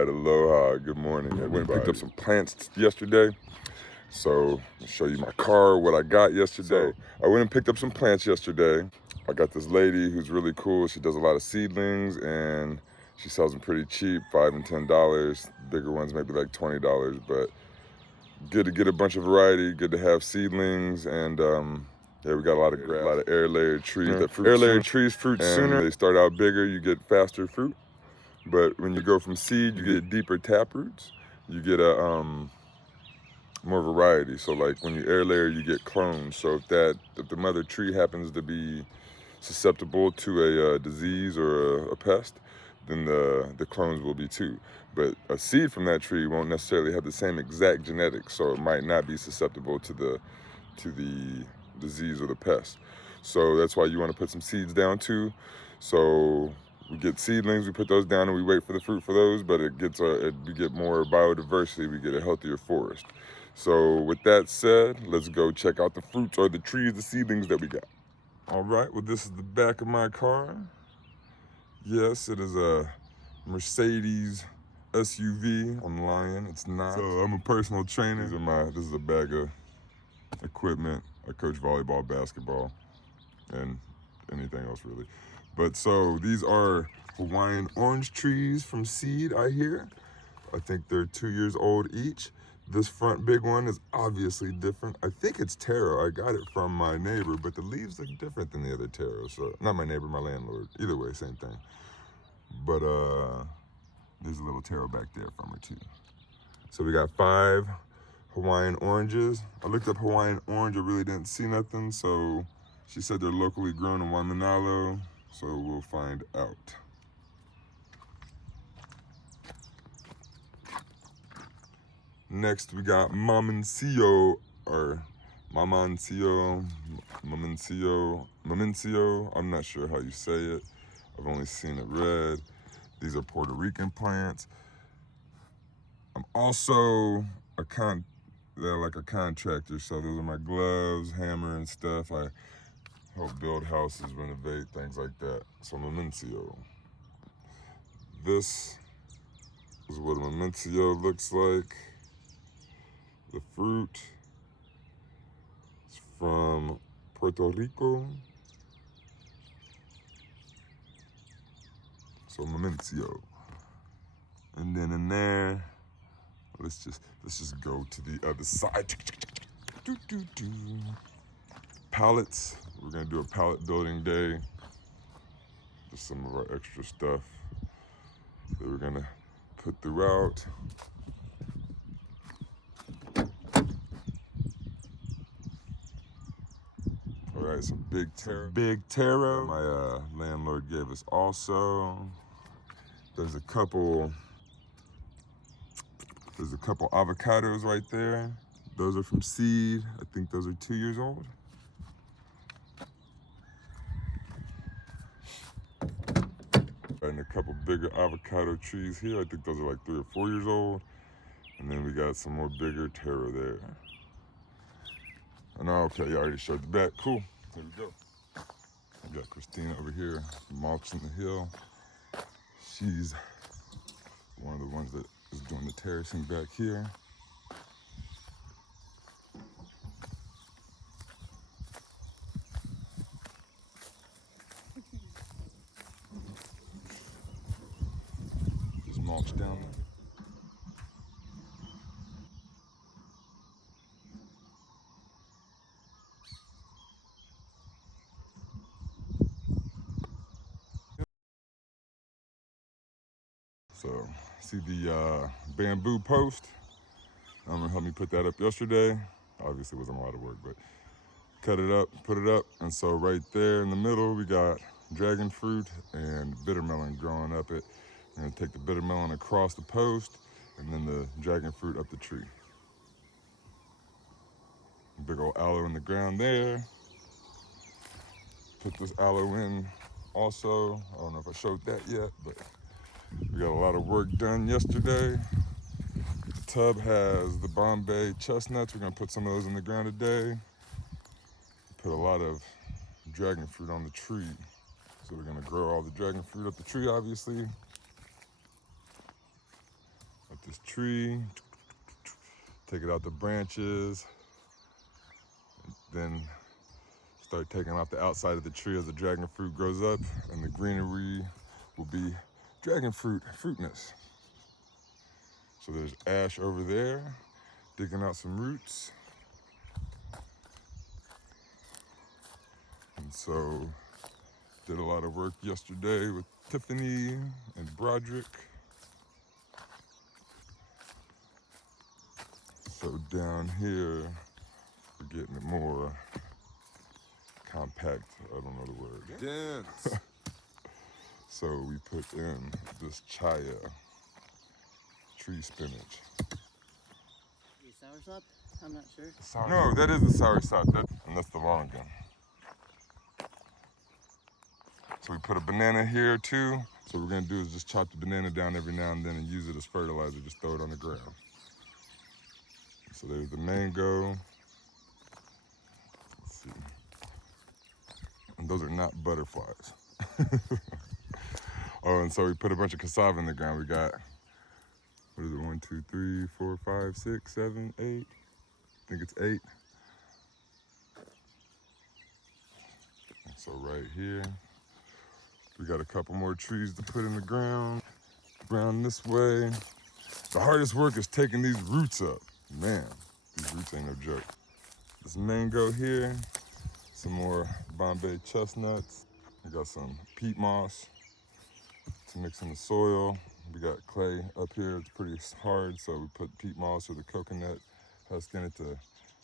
right, aloha, good morning. I went and picked up some plants yesterday. So, I'll show you my car, what I got yesterday. I went and picked up some plants yesterday. I got this lady who's really cool. She does a lot of seedlings and she sells them pretty cheap, $5 and $10. Bigger ones maybe like $20, but good to get a bunch of variety, good to have seedlings, and yeah, we got a lot of grass, a lot of air layered trees that fruit air-layered trees fruit sooner. They start out bigger, you get faster fruit. But when you go from seed, you get deeper tap roots. You get a more variety. So like when you air layer, you get clones. So if the mother tree happens to be susceptible to a disease or a pest, then the clones will be too. But a seed from that tree won't necessarily have the same exact genetics, so it might not be susceptible to the disease or the pest. So that's why you want to put some seeds down too. So we get seedlings, we put those down and we wait for the fruit for those, but we get more biodiversity, we get a healthier forest. So with that said, let's go check out the fruits or the trees, the seedlings that we got. All right, well, this is the back of my car. Yes, it is a Mercedes SUV. I'm lying, it's not. So I'm a personal trainer. This is a bag of equipment. I coach volleyball, basketball, and anything else really. But so these are Hawaiian orange trees from seed, I hear. I think they're 2 years old each. This front big one is obviously different. I think it's taro. I got it from my neighbor, but the leaves look different than the other taro. So, not my neighbor, my landlord. Either way, same thing. But there's a little taro back there from her too. So we got 5 Hawaiian oranges. I looked up Hawaiian orange, I really didn't see nothing. So she said they're locally grown in Waimanalo. So we'll find out. Next, we got Mamancio, or Mamancio. I'm not sure how you say it. I've only seen it read. These are Puerto Rican plants. I'm also they're like a contractor, so those are my gloves, hammer and stuff. I help build houses, renovate, things like that. So Mamancio. This is what a Mamancio looks like. The fruit is from Puerto Rico. So Mamancio. And then in there, let's just go to the other side. Pallets. We're gonna do a pallet building day. Just some of our extra stuff that we're gonna put throughout. All right, some big taro. My landlord gave us also. There's a couple avocados right there. Those are from seed. I think those are 2 years old. And a couple bigger avocado trees here. I think those are like 3 or 4 years old. And then we got some more bigger taro there. And okay, I already showed the back. Cool. There we go. We got Christina over here mulching the hill. She's one of the ones that is doing the terracing back here. Just mulch down there. So, see the bamboo post? Helped me put that up yesterday. Obviously, it wasn't a lot of work, but cut it up, put it up, and so right there in the middle, we got dragon fruit and bitter melon growing up it. I'm gonna take the bitter melon across the post, and then the dragon fruit up the tree. Big old aloe in the ground there. Put this aloe in also. I don't know if I showed that yet, but we got a lot of work done yesterday. The tub has the Bombay chestnuts. We're gonna put some of those in the ground today. Put a lot of dragon fruit on the tree. So we're gonna grow all the dragon fruit up the tree, obviously. get this tree, take it out the branches, then start taking off the outside of the tree as the dragon fruit grows up, and the greenery will be dragon fruitness. So there's Ash over there, digging out some roots. And so, did a lot of work yesterday with Tiffany and Broderick. So down here, we're getting it more compact, I don't know the word. Dense. So we put in this chaya tree spinach. Soursop? I'm not sure. No, that is the soursop, and that's the longan. So we put a banana here too. So what we're gonna do is just chop the banana down every now and then and use it as fertilizer, just throw it on the ground. So there's the mango. Let's see. And those are not butterflies. Oh, and so we put a bunch of cassava in the ground. We got, what is it, 1, 2, 3, 4, 5, 6, 7, 8. I think it's 8. And so right here, we got a couple more trees to put in the ground. Around this way. The hardest work is taking these roots up. Man, these roots ain't no joke. This mango here, some more Bombay chestnuts. We got some peat moss to mix in the soil. We got clay up here, it's pretty hard, so we put peat moss or the coconut husk in it to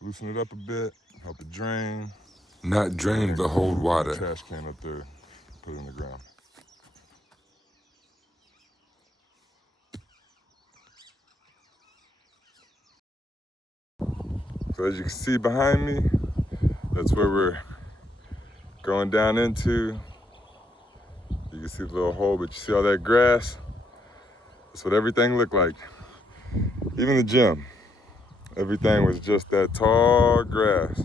loosen it up a bit, help it drain. Not drain, but hold water. Trash can up there, put it in the ground. So as you can see behind me, that's where we're going down into. You can see the little hole, but you see all that grass? That's what everything looked like. Even the gym. Everything was just that tall grass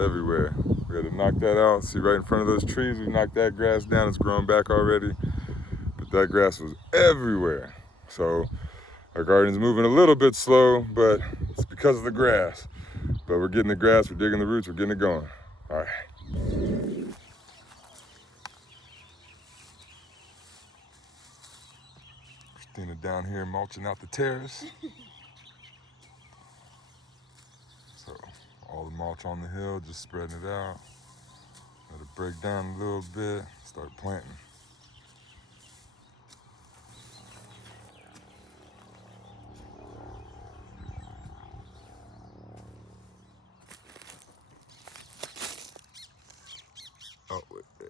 everywhere. We had to knock that out. See right in front of those trees, we knocked that grass down. It's grown back already, but that grass was everywhere. So our garden's moving a little bit slow, but it's because of the grass. But we're getting the grass, we're digging the roots, we're getting it going. All right. Christina down here mulching out the terrace. So all the mulch on the hill, just spreading it out. Let it break down a little bit, start planting. Oh, wait there.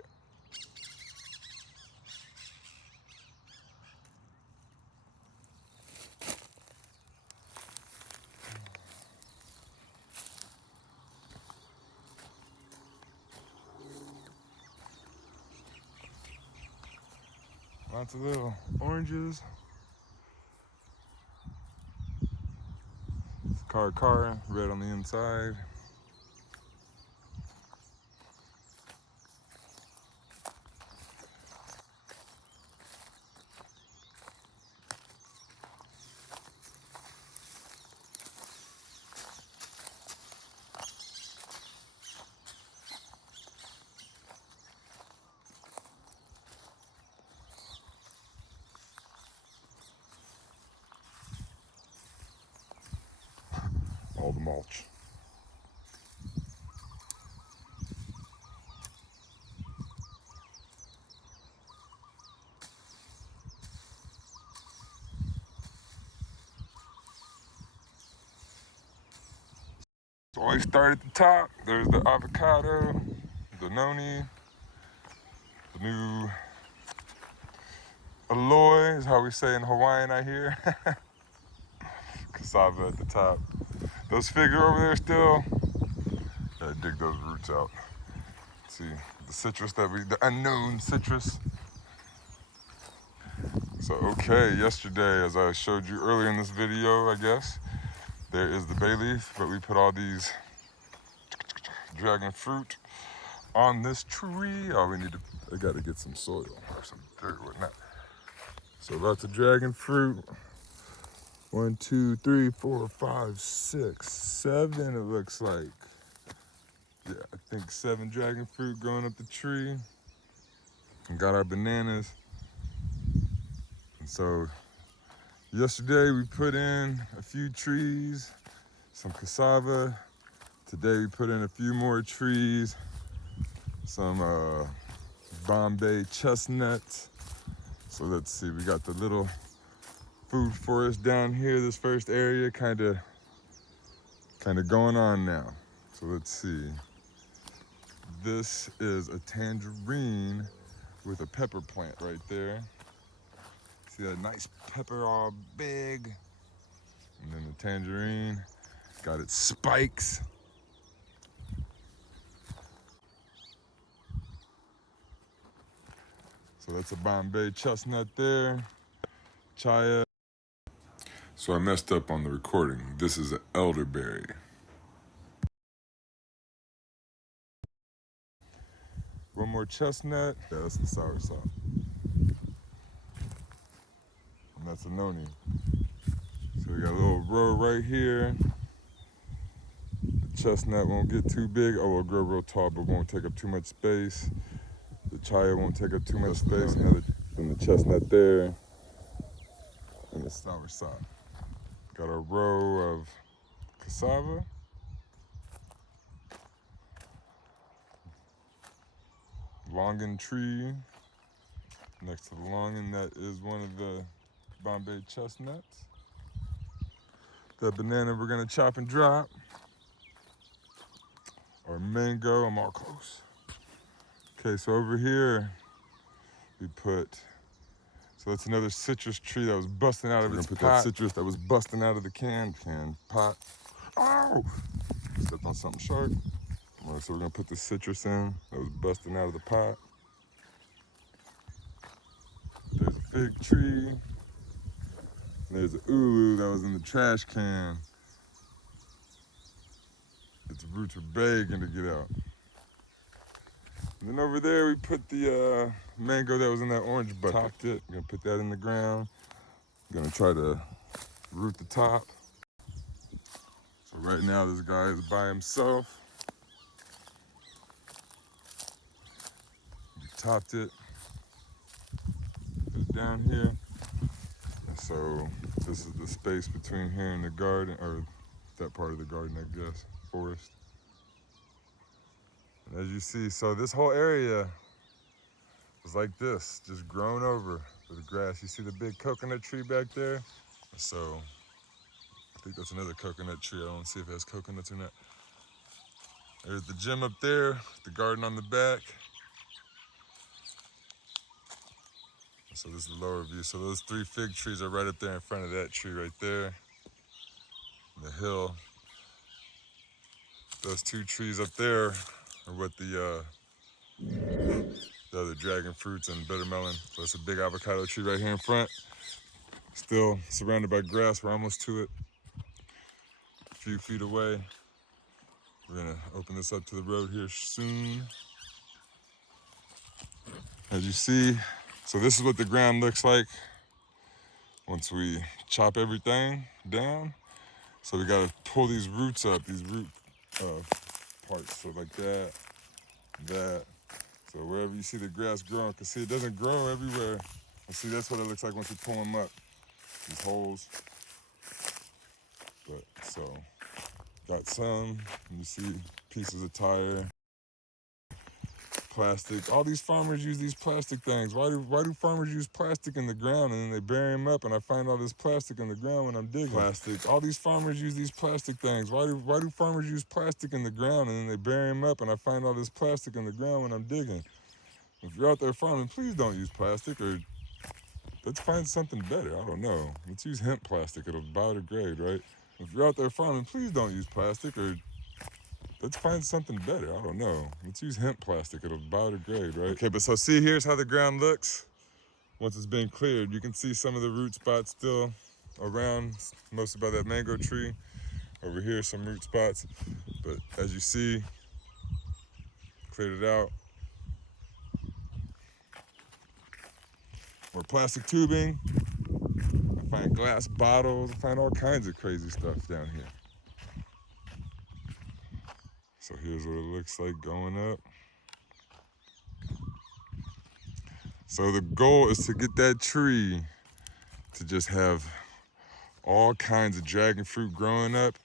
Lots of little oranges. Car, red on the inside. All the mulch. So I start at the top. There's the avocado, the noni, the new aloy is how we say in Hawaiian, I hear. Cassava at the top. Those figure over there still. Gotta dig those roots out. See the citrus the unknown citrus. So okay, yesterday, as I showed you earlier in this video, I guess, there is the bay leaf, but we put all these dragon fruit on this tree. Oh, I gotta get some soil or some dirt or whatnot. So about the dragon fruit. 1, 2, 3, 4, 5, 6, 7 it looks like. Yeah, I think 7 dragon fruit going up the tree. And got our bananas. And so yesterday we put in a few trees, some cassava. Today we put in a few more trees, some Bombay chestnuts. So let's see, we got the little food forest down here, this first area, kind of going on now. So let's see. This is a tangerine with a pepper plant right there. See that nice pepper all big? And then the tangerine got its spikes. So that's a Bombay chestnut there. Chaya. So I messed up on the recording. This is an elderberry. One more chestnut. Yeah, that's the soursop. And that's a noni. So we got a little row right here. The chestnut won't get too big. Oh, it'll grow real tall, but won't take up too much space. The chaya won't take up too much space. And the chestnut there. And the soursop. Got a row of cassava. Longan tree. Next to the longan, that is one of the Bombay chestnuts. The banana we're gonna chop and drop. Or mango, I'm all close. Okay, so over here, we put, so that's another citrus tree that was busting out of its pot. We're gonna put that citrus that was busting out of the can pot. Oh! Stepped on something sharp. All right, so we're gonna put the citrus in that was busting out of the pot. There's a fig tree. There's an ulu that was in the trash can. Its roots are begging to get out. And then over there, we put the mango that was in that orange bucket. Topped it. We're gonna put that in the ground. We're gonna try to root the top. So right now, this guy is by himself. We topped it. Put it down here. So this is the space between here and the garden, or that part of the garden, I guess, forest. And as you see, so this whole area was like this, just grown over with grass. You see the big coconut tree back there? So I think that's another coconut tree. I don't see if it has coconuts or not. There's the gym up there, the garden on the back. So this is the lower view. So those 3 fig trees are right up there in front of that tree right there. The hill. Those 2 trees up there are what the other dragon fruits and buttermelon. So it's a big avocado tree right here in front. Still surrounded by grass. We're almost to it. A few feet away. We're gonna open this up to the road here soon. As you see, so this is what the ground looks like once we chop everything down. So we gotta pull these roots up, these root parts. So like that. So wherever you see the grass growing, cause see it doesn't grow everywhere. And see, that's what it looks like once you pull them up, these holes. But so, got some, you see pieces of tire, plastic. All these farmers use these plastic things. Why do farmers use plastic in the ground and then they bury them up and I find all this plastic in the ground when I'm digging? Plastic. All these farmers use these plastic things. Why do farmers use plastic in the ground and then they bury them up and I find all this plastic in the ground when I'm digging? If you're out there farming, please don't use plastic, or let's find something better. I don't know. Let's use hemp plastic. It'll biodegrade, right? If you're out there farming, please don't use plastic, or let's find something better. I don't know. Let's use hemp plastic. It'll biodegrade, right? Okay, but so see, here's how the ground looks once it's been cleared. You can see some of the root spots still around, mostly by that mango tree. Over here, some root spots. But as you see, cleared it out. More plastic tubing. I find glass bottles. I find all kinds of crazy stuff down here. So here's what it looks like going up. So the goal is to get that tree to just have all kinds of dragon fruit growing up,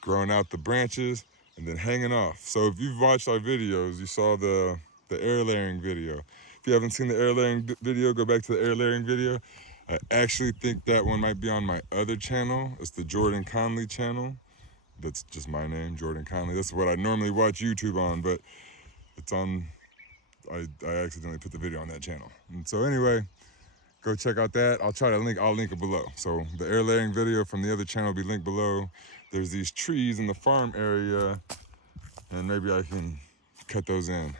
growing out the branches, and then hanging off. So if you've watched our videos, you saw the air layering video. If you haven't seen the air layering video, go back to the air layering video. I actually think that one might be on my other channel. It's the Jordan Conley channel. That's just my name, Jordan Conley. That's what I normally watch YouTube on, but it's on, I accidentally put the video on that channel. And so anyway, go check out that. I'll link it below. So the air layering video from the other channel will be linked below. There's these trees in the farm area, and maybe I can cut those in.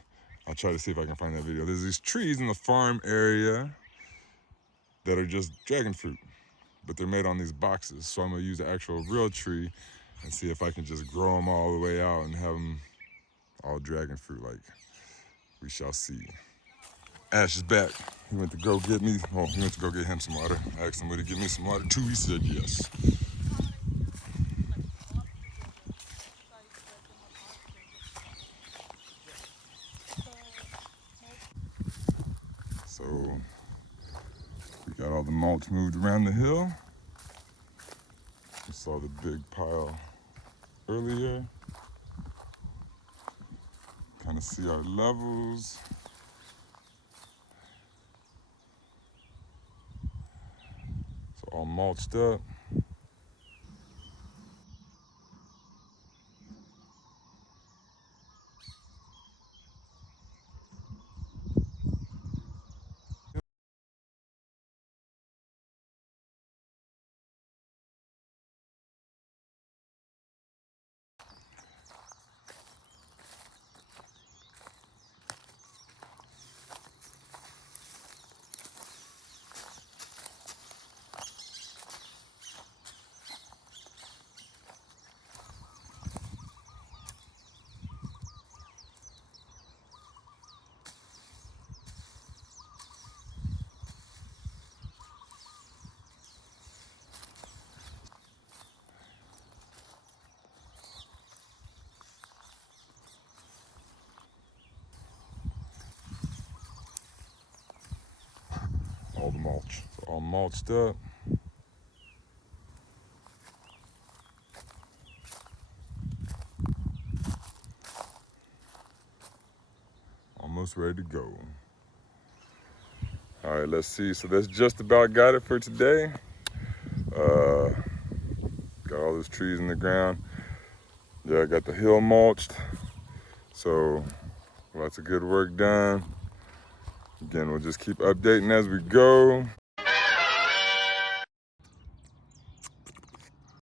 I'll try to see if I can find that video. There's these trees in the farm area that are just dragon fruit, but they're made on these boxes. So I'm gonna use an actual real tree and see if I can just grow them all the way out and have them all dragon fruit. Like, we shall see. Ash is back. He went to go get me, well, he went to go get him some water. I asked him would he give me some water too. He said yes. So we got all the mulch moved around the hill. We saw the big pile earlier. Kind of see our levels. So all mulched up. All the mulch. So all mulched up. Almost ready to go. All right, let's see. So that's just about got it for today. Got all those trees in the ground. Yeah, I got the hill mulched. So lots of good work done. Again, we'll just keep updating as we go.